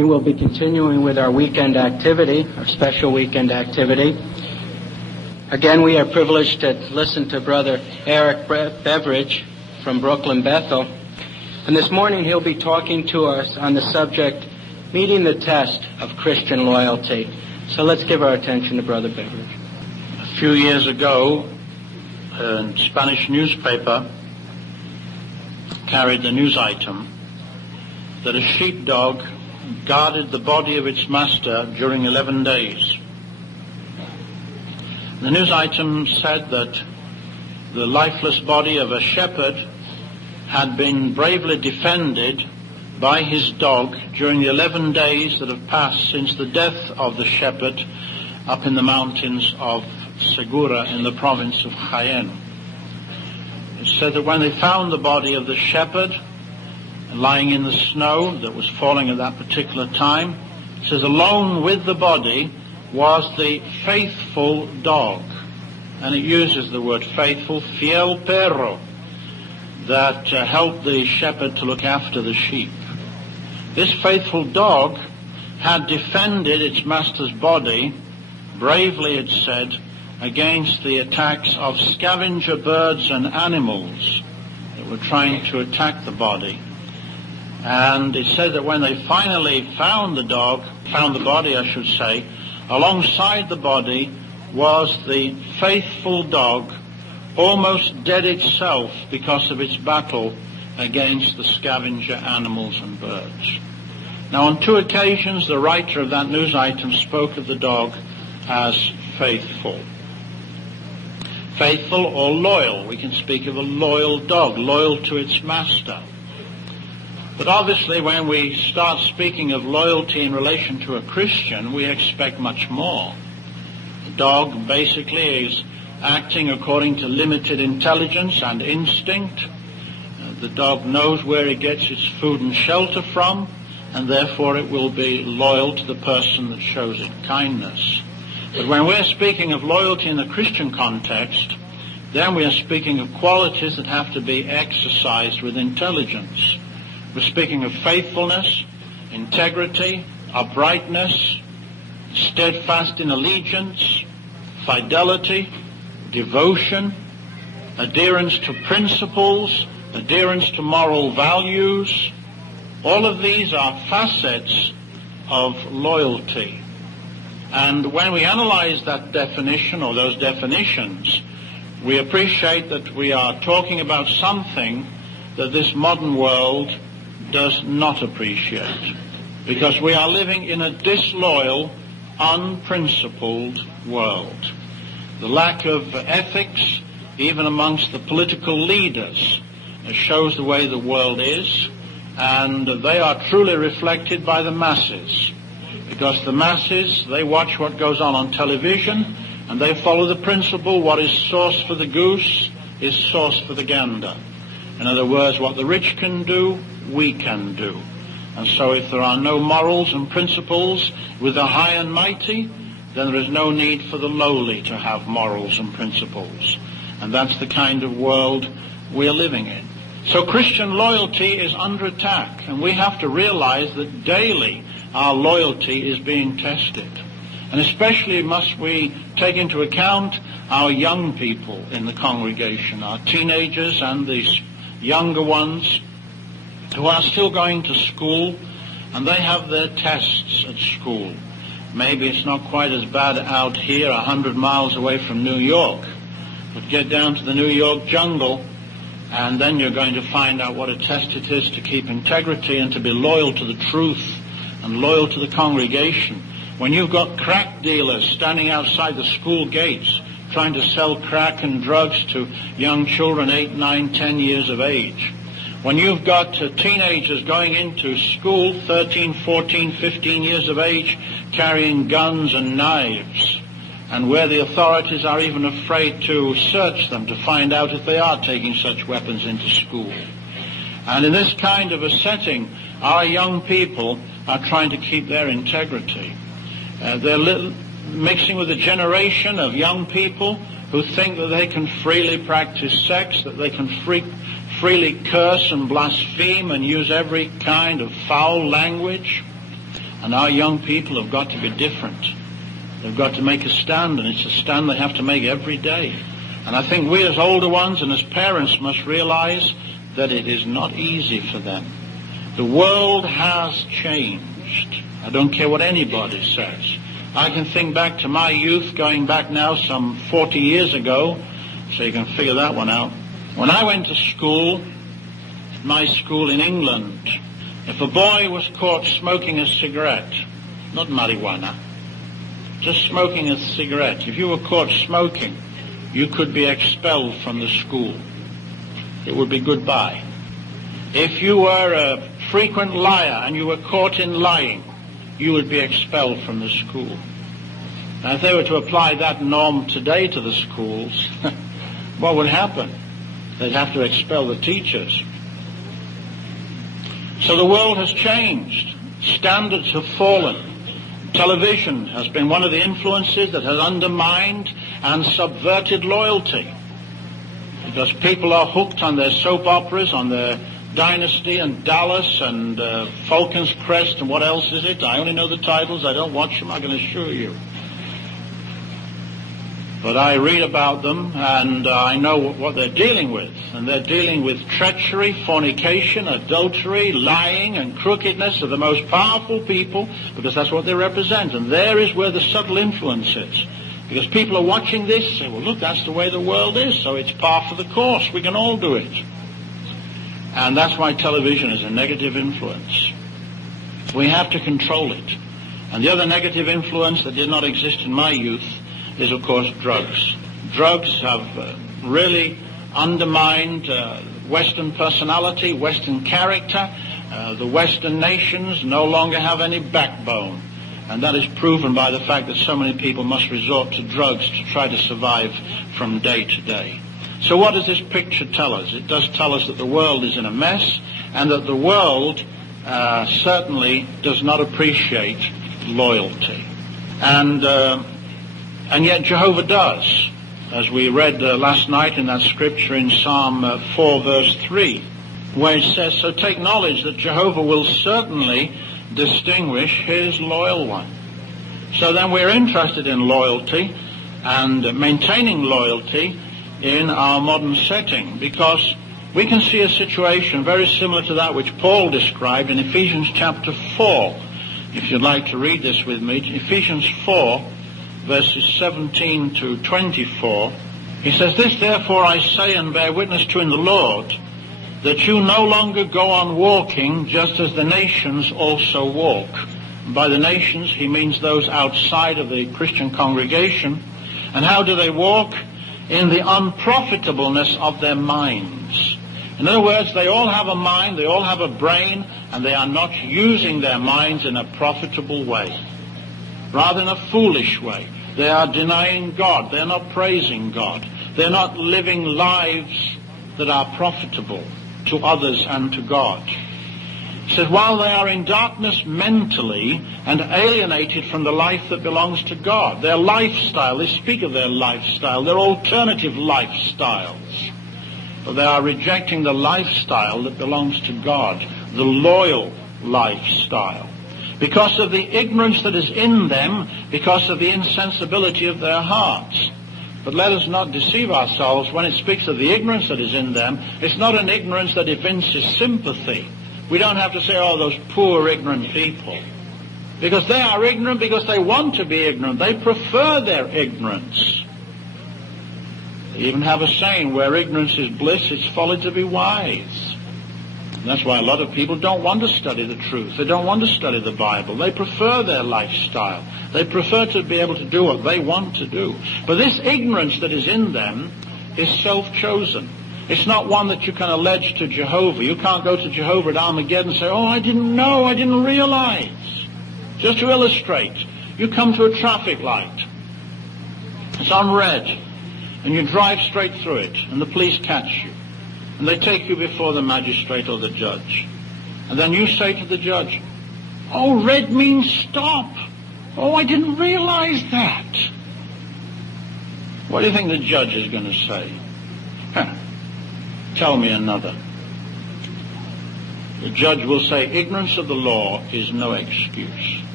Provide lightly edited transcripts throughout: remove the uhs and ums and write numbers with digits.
We will be continuing with our weekend activity, our special weekend activity. Again, we are privileged to listen to Brother Eric Beverage from Brooklyn, Bethel. And this morning he'll be talking to us on the subject, meeting the test of Christian loyalty. So let's give our attention to Brother Beverage. A few years ago, a Spanish newspaper carried the news item that a sheepdog guarded the body of its master during 11 days. The news item said that the lifeless body of a shepherd had been bravely defended by his dog during the 11 days that have passed since the death of the shepherd up in the mountains of Segura in the province of Jaén. It said that when they found the body of the shepherd lying in the snow that was falling at that particular time, it says along with the body was the faithful dog. And it uses the word faithful, fiel perro, that helped the shepherd to look after the sheep. This faithful dog had defended its master's body, bravely it said, against the attacks of scavenger birds and animals that were trying to attack the body. And it said that when they finally found the body, alongside the body was the faithful dog, almost dead itself because of its battle against the scavenger animals and birds. Now, on 2 occasions, the writer of that news item spoke of the dog as faithful. Faithful or loyal. We can speak of a loyal dog, loyal to its master. But obviously, when we start speaking of loyalty in relation to a Christian, we expect much more. The dog basically is acting according to limited intelligence and instinct. The dog knows where it gets its food and shelter from, and therefore it will be loyal to the person that shows it kindness. But when we're speaking of loyalty in the Christian context, then we are speaking of qualities that have to be exercised with intelligence. We're speaking of faithfulness, integrity, uprightness, steadfast in allegiance, fidelity, devotion, adherence to principles, adherence to moral values. All of these are facets of loyalty. And when we analyze that definition or those definitions, we appreciate that we are talking about something that this modern world does not appreciate, because we are living in a disloyal, unprincipled world. The lack of ethics, even amongst the political leaders, shows the way the world is, and they are truly reflected by the masses, because the masses, they watch what goes on television, and they follow the principle, what is sauce for the goose is sauce for the gander. In other words, what the rich can do, we can do. And so if there are no morals and principles with the high and mighty, then there is no need for the lowly to have morals and principles. And that's the kind of world we're living in. So Christian loyalty is under attack, and we have to realize that daily our loyalty is being tested. And especially must we take into account our young people in the congregation, our teenagers and the younger ones who are still going to school, and they have their tests at school. Maybe it's not quite as bad out here 100 miles away from New York, but get down to the New York jungle, and then you're going to find out what a test it is to keep integrity and to be loyal to the truth and loyal to the congregation. When you've got crack dealers standing outside the school gates trying to sell crack and drugs to young children 8, 9, 10 years of age. When you've got teenagers going into school, 13, 14, 15 years of age, carrying guns and knives, and where the authorities are even afraid to search them to find out if they are taking such weapons into school. And in this kind of a setting, our young people are trying to keep their integrity. They're mixing with a generation of young people who think that they can freely practice sex, that they can freely curse and blaspheme and use every kind of foul language. And our young people have got to be different. They've got to make a stand, and it's a stand they have to make every day. And I think we as older ones and as parents must realize that it is not easy for them. The world has changed. I don't care what anybody says. I can think back to my youth, going back now some 40 years ago, so you can figure that one out. When I went to school, my school in England, if a boy was caught smoking a cigarette, not marijuana, just smoking a cigarette, if you were caught smoking, you could be expelled from the school. It would be goodbye. If you were a frequent liar and you were caught in lying, you would be expelled from the school. Now, if they were to apply that norm today to the schools, what would happen? They'd have to expel the teachers. So the world has changed. Standards have fallen. Television has been one of the influences that has undermined and subverted loyalty, because people are hooked on their soap operas, on their Dynasty and Dallas and Falcon's Crest and what else is it? I only know the titles. I don't watch them, I can assure you. But I read about them, and I know what they're dealing with. And they're dealing with treachery, fornication, adultery, lying, and crookedness of the most powerful people, because that's what they represent. And there is where the subtle influence is. Because people are watching this, say, well, look, that's the way the world is, so it's par for the course. We can all do it. And that's why television is a negative influence. We have to control it. And the other negative influence that did not exist in my youth is, of course, drugs. Drugs have really undermined Western personality, Western character. The Western nations no longer have any backbone. And that is proven by the fact that so many people must resort to drugs to try to survive from day to day. So what does this picture tell us? It does tell us that the world is in a mess, and that the world certainly does not appreciate loyalty. And yet Jehovah does, as we read last night in that scripture in Psalm 4 verse 3, where it says, so take knowledge that Jehovah will certainly distinguish his loyal one. So then we're interested in loyalty and maintaining loyalty in our modern setting, because we can see a situation very similar to that which Paul described in Ephesians chapter 4. If you'd like to read this with me, Ephesians 4 verses 17 to 24, he says, this therefore I say and bear witness to in the Lord, that you no longer go on walking just as the nations also walk. And by the nations he means those outside of the Christian congregation. And how do they walk? In the unprofitableness of their minds. In other words, they all have a mind, they all have a brain, and they are not using their minds in a profitable way, rather in a foolish way. They are denying God, they're not praising God, they're not living lives that are profitable to others and to God. It says, while they are in darkness mentally and alienated from the life that belongs to God. Their lifestyle, they speak of their lifestyle, their alternative lifestyles. But they are rejecting the lifestyle that belongs to God, the loyal lifestyle. Because of the ignorance that is in them, because of the insensibility of their hearts. But let us not deceive ourselves. When it speaks of the ignorance that is in them, it's not an ignorance that evinces sympathy. We don't have to say, oh, those poor ignorant people. Because they are ignorant because they want to be ignorant. They prefer their ignorance. They even have a saying, where ignorance is bliss, it's folly to be wise. And that's why a lot of people don't want to study the truth. They don't want to study the Bible. They prefer their lifestyle. They prefer to be able to do what they want to do. But this ignorance that is in them is self-chosen. It's not one that you can allege to Jehovah. You can't go to Jehovah at Armageddon and say, oh, I didn't know, I didn't realize. Just to illustrate, you come to a traffic light. It's on red, and you drive straight through it, and the police catch you. And they take you before the magistrate or the judge. And then you say to the judge, oh, red means stop. Oh, I didn't realize that. What do you think the judge is going to say? Tell me another. The judge will say, ignorance of the law is no excuse.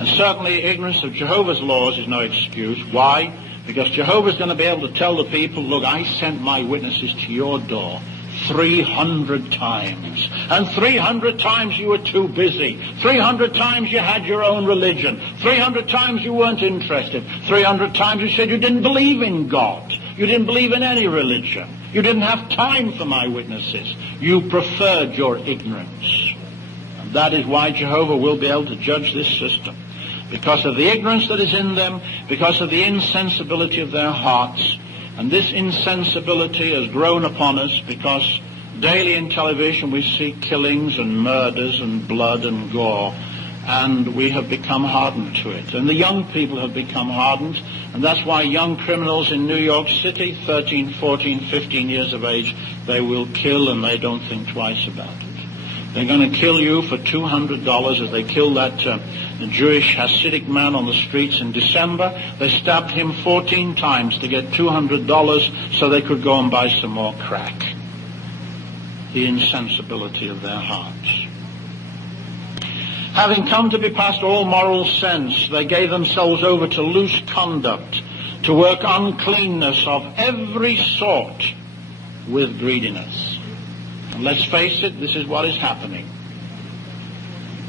And certainly ignorance of Jehovah's laws is no excuse. Why? Because Jehovah's going to be able to tell the people, look, I sent my witnesses to your door 300 times. And 300 times you were too busy. 300 times you had your own religion. 300 times you weren't interested. 300 times you said you didn't believe in God. You didn't believe in any religion. You didn't have time for my witnesses. You preferred your ignorance. And that is why Jehovah will be able to judge this system. Because of the ignorance that is in them, because of the insensibility of their hearts. And this insensibility has grown upon us because daily in television we see killings and murders and blood and gore, and we have become hardened to it. And the young people have become hardened, and that's why young criminals in New York City, 13, 14, 15 years of age, they will kill and they don't think twice about it. They're going to kill you for $200 as they killed that Jewish Hasidic man on the streets in December. They stabbed him 14 times to get $200 so they could go and buy some more crack. The insensibility of their hearts. Having come to be past all moral sense, they gave themselves over to loose conduct, to work uncleanness of every sort with greediness. And let's face it, this is what is happening.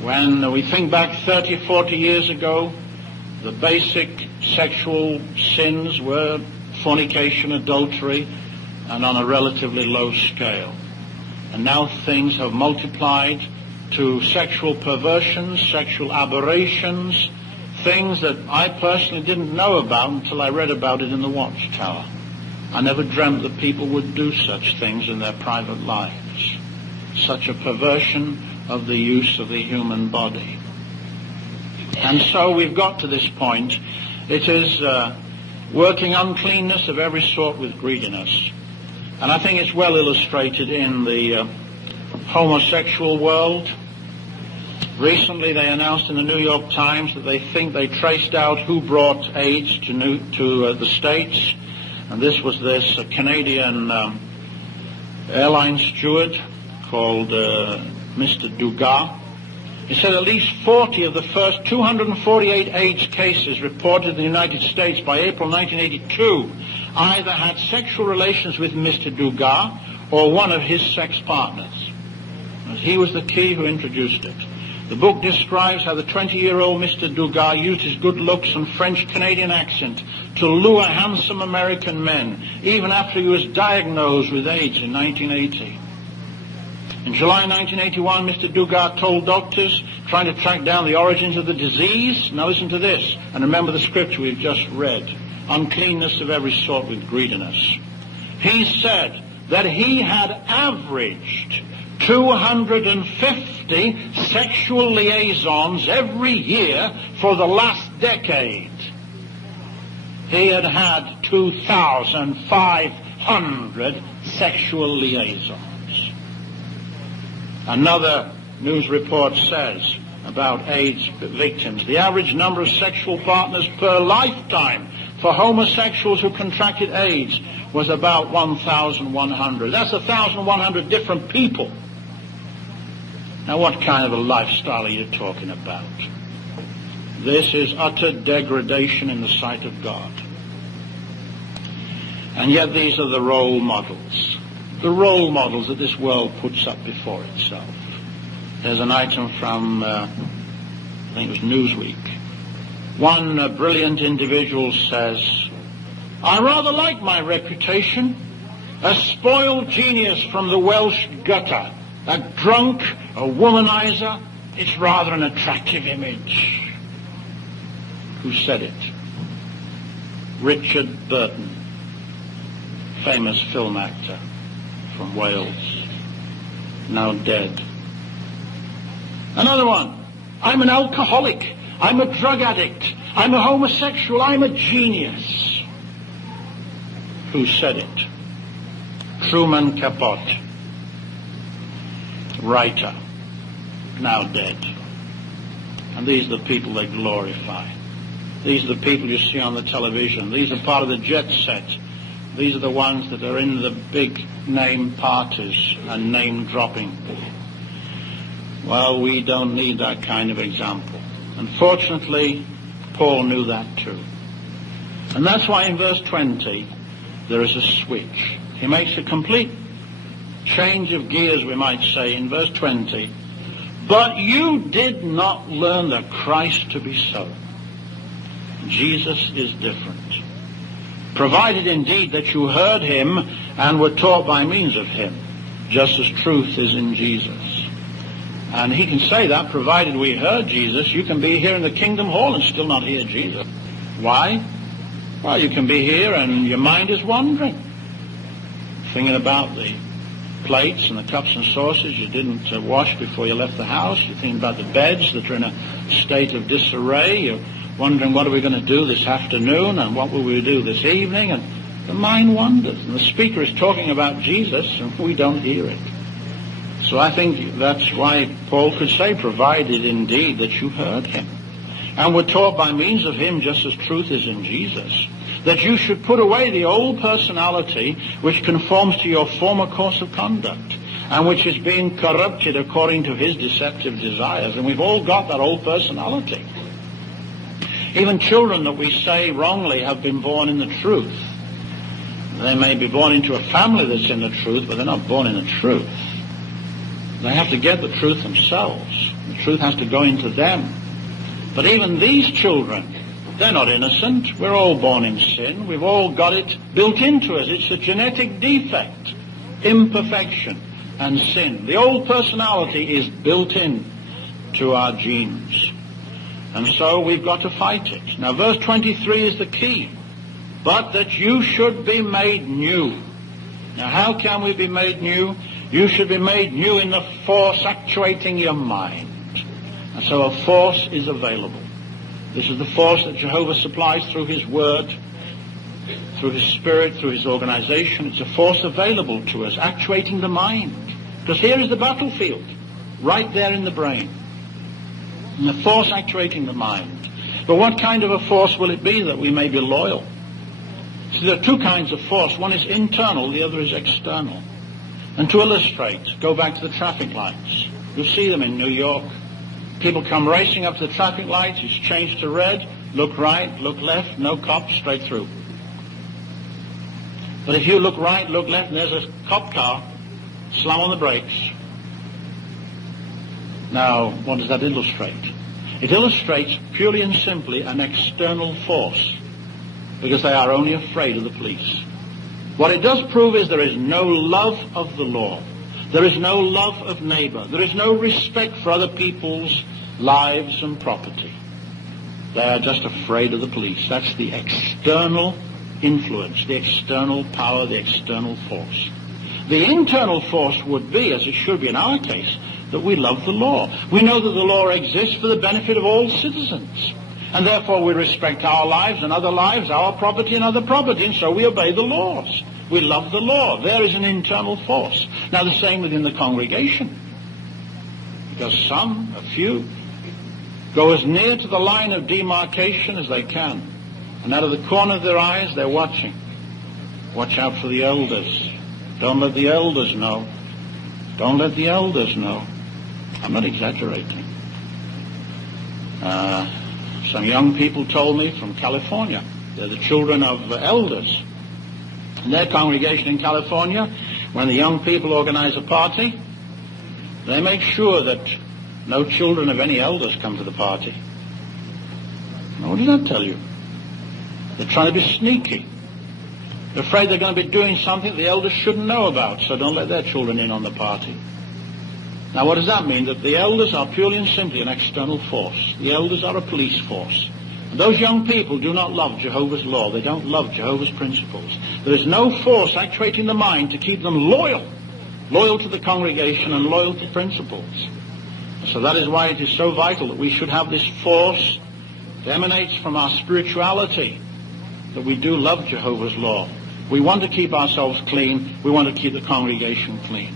When we think back 30, 40 years ago, the basic sexual sins were fornication, adultery, and on a relatively low scale. And now things have multiplied to sexual perversions, sexual aberrations, things that I personally didn't know about until I read about it in the Watchtower. I never dreamt that people would do such things in their private lives. Such a perversion of the use of the human body. And so we've got to this point. It is working uncleanness of every sort with greediness. And I think it's well illustrated in the homosexual world. Recently they announced in the New York Times that they think they traced out who brought AIDS to the States. And this was this Canadian airline steward called Mr. Dugas. He said at least 40 of the first 248 AIDS cases reported in the United States by April 1982 either had sexual relations with Mr. Dugas or one of his sex partners. And he was the key who introduced it. The book describes how the 20-year-old Mr. Dugas used his good looks and French-Canadian accent to lure handsome American men, even after he was diagnosed with AIDS in 1980. In July 1981, Mr. Dugas told doctors trying to track down the origins of the disease, now listen to this, and remember the scripture we've just read, uncleanness of every sort with greediness. He said that he had averaged 250 sexual liaisons every year for the last decade. He had had 2,500 sexual liaisons. Another news report says about AIDS victims, the average number of sexual partners per lifetime for homosexuals who contracted AIDS was about 1,100. That's 1,100 different people. Now what kind of a lifestyle are you talking about? This is utter degradation in the sight of God. And yet these are the role models. The role models that this world puts up before itself. There's an item from, I think it was Newsweek. One brilliant individual says, I rather like my reputation. A spoiled genius from the Welsh gutter. A drunk, a womanizer. It's rather an attractive image. Who said it? Richard Burton, famous film actor from Wales, now dead. Another one, I'm an alcoholic, I'm a drug addict, I'm a homosexual, I'm a genius. Who said it? Truman Capote, writer, now dead. And these are the people they glorify. These are the people you see on the television. These are part of the jet set. These are the ones that are in the big name parties and name dropping. Well, we don't need that kind of example. Unfortunately, Paul knew that too. And that's why in verse 20 there is a switch. He makes a complete change of gears, we might say, in verse 20. But you did not learn the Christ to be so. Jesus is different. Provided indeed that you heard him and were taught by means of him, just as truth is in Jesus. And he can say that, provided we heard Jesus. You can be here in the Kingdom Hall and still not hear Jesus. Why? Well, you can be here and your mind is wandering, thinking about the plates and the cups and saucers you didn't wash before you left the house. You're thinking about the beds that are in a state of disarray. You're wondering, what are we going to do this afternoon, and what will we do this evening? And the mind wanders, and the speaker is talking about Jesus, and we don't hear it. So I think that's why Paul could say, provided indeed that you heard him and were taught by means of him, just as truth is in Jesus, that you should put away the old personality which conforms to your former course of conduct and which is being corrupted according to his deceptive desires. And we've all got that old personality. Even children that we say wrongly have been born in the truth. They may be born into a family that's in the truth, but they're not born in the truth. They have to get the truth themselves. The truth has to go into them. But even these children, they're not innocent. We're all born in sin. We've all got it built into us. It's a genetic defect, imperfection, and sin. The old personality is built in to our genes. And so we've got to fight it. Now, verse 23 is the key. But that you should be made new. Now, how can we be made new? You should be made new in the force actuating your mind. And so a force is available. This is the force that Jehovah supplies through his word, through his spirit, through his organization. It's a force available to us, actuating the mind. Because here is the battlefield, right there in the brain. And the force actuating the mind. But what kind of a force will it be that we may be loyal? See, there are two kinds of force. One is internal, the other is external. And to illustrate, go back to the traffic lights. You'll see them in New York. People come racing up to the traffic lights. It's changed to red. Look right, look left, no cops, straight through. But if you look right, look left, and there's a cop car, slam on the brakes. Now, what does that illustrate? It illustrates purely and simply an external force, because they are only afraid of the police. What it does prove is there is no love of the law. There is no love of neighbor. There is no respect for other people's lives and property. They are just afraid of the police. That's the external influence, the external power, the external force. The internal force would be, as it should be in our case, that we love the law. We know that the law exists for the benefit of all citizens. And therefore we respect our lives and other lives, our property and other property, and so we obey the laws. We love the law. There is an internal force. Now the same within the congregation. Because some, a few, go as near to the line of demarcation as they can. And out of the corner of their eyes, they're watching. Watch out for the elders. Don't let the elders know. Don't let the elders know. I'm not exaggerating. Some young people told me from California. They're the children of elders. In their congregation in California, when the young people organize a party, they make sure that no children of any elders come to the party. Now, what does that tell you? They're trying to be sneaky. They're afraid they're going to be doing something the elders shouldn't know about, so don't let their children in on the party. Now, what does that mean? That the elders are purely and simply an external force. The elders are a police force. And those young people do not love Jehovah's law. They don't love Jehovah's principles. There is no force actuating the mind to keep them loyal to the congregation and loyal to principles. So that is why it is so vital that we should have this force that emanates from our spirituality, that we do love Jehovah's law. We want to keep ourselves clean. We want to keep the congregation clean.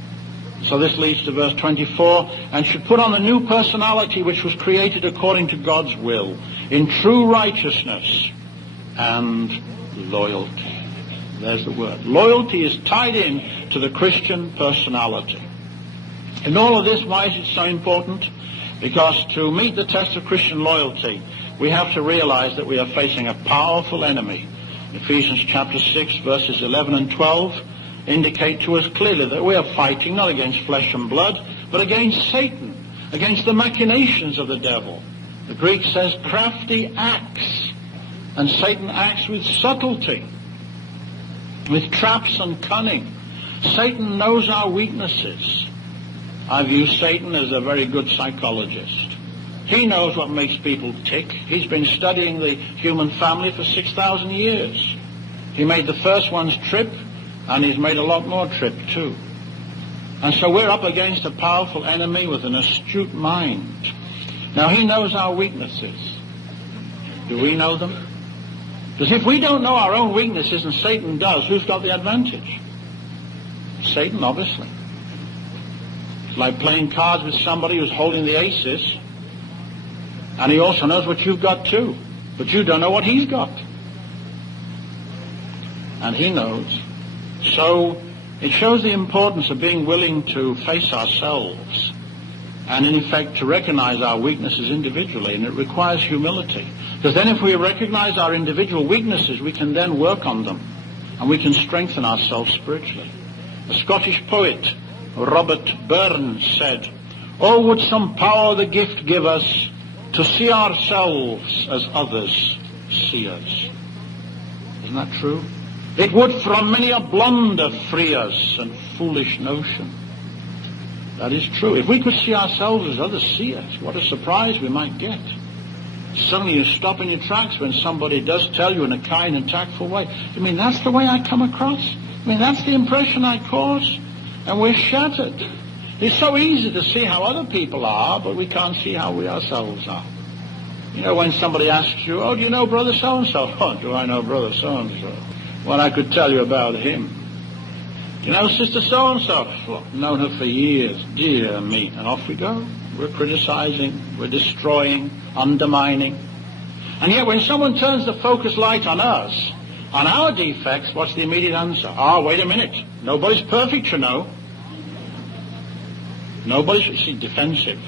So this leads to verse 24, and should put on the new personality which was created according to God's will, in true righteousness and loyalty. There's the word. Loyalty is tied in to the Christian personality. In all of this, why is it so important? Because to meet the test of Christian loyalty, we have to realize that we are facing a powerful enemy. Ephesians chapter 6, verses 11 and 12 indicate to us clearly that we are fighting not against flesh and blood, but against Satan, against the machinations of the devil. The Greek says crafty acts, and Satan acts with subtlety, with traps and cunning. Satan knows our weaknesses. I view Satan as a very good psychologist. He knows what makes people tick. He's been studying the human family for 6,000 years. He made the first ones trip, and he's made a lot more trip too. And so we're up against a powerful enemy with an astute mind. Now, he knows our weaknesses. Do we know them? Because if we don't know our own weaknesses and Satan does, who's got the advantage? Satan, obviously. It's like playing cards with somebody who's holding the aces, and he also knows what you've got too, but you don't know what he's got. And he knows. So it shows the importance of being willing to face ourselves and in effect to recognize our weaknesses individually, and it requires humility. Because then if we recognize our individual weaknesses, we can then work on them, and we can strengthen ourselves spiritually. A Scottish poet, Robert Burns, said, "Oh, would some power the gift give us to see ourselves as others see us." Isn't that true? It would from many a blunder free us and foolish notion. That is true. If we could see ourselves as others see us, what a surprise we might get. Suddenly you stop in your tracks when somebody does tell you in a kind and tactful way, "You mean that's the way I come across? I mean that's the impression I cause?" And we're shattered. It's so easy to see how other people are, but we can't see how we ourselves are. You know, when somebody asks you, "Oh, do you know Brother So-and-so?" "Oh, do I know Brother So-and-so? Well, I could tell you about him." "You know Sister So-and-so?" "Well, I've known her for years." Dear me. And off we go. We're criticizing, we're destroying, undermining. And yet when someone turns the focus light on us, on our defects, what's the immediate answer? Wait a minute. Nobody's perfect, you know. Nobody's defensive.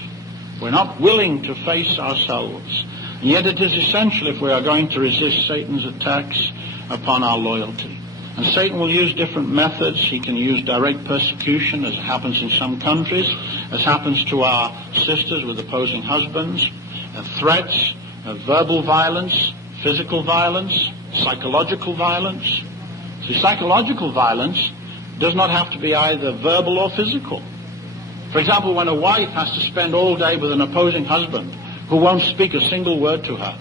We're not willing to face ourselves. And yet it is essential if we are going to resist Satan's attacks upon our loyalty. And Satan will use different methods. He can use direct persecution, as happens in some countries, as happens to our sisters with opposing husbands, threats, verbal violence, physical violence, psychological violence. See, psychological violence does not have to be either verbal or physical. For example, when a wife has to spend all day with an opposing husband who won't speak a single word to her,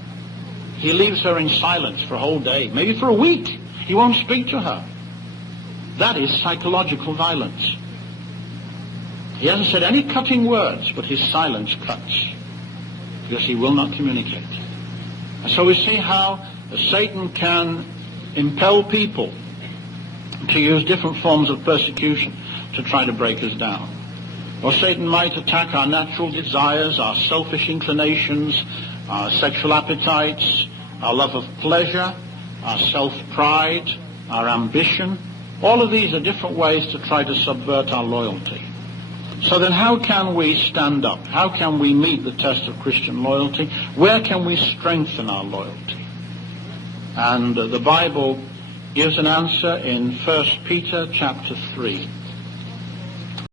he leaves her in silence for a whole day, maybe for a week. He won't speak to her. That is psychological violence. He hasn't said any cutting words, but his silence cuts, because he will not communicate. And so we see how Satan can impel people to use different forms of persecution to try to break us down. Or Satan might attack our natural desires, our selfish inclinations, our sexual appetites, our love of pleasure, our self-pride, our ambition. All of these are different ways to try to subvert our loyalty. So then how can we stand up? How can we meet the test of Christian loyalty? Where can we strengthen our loyalty? And the Bible gives an answer in 1 Peter chapter 3.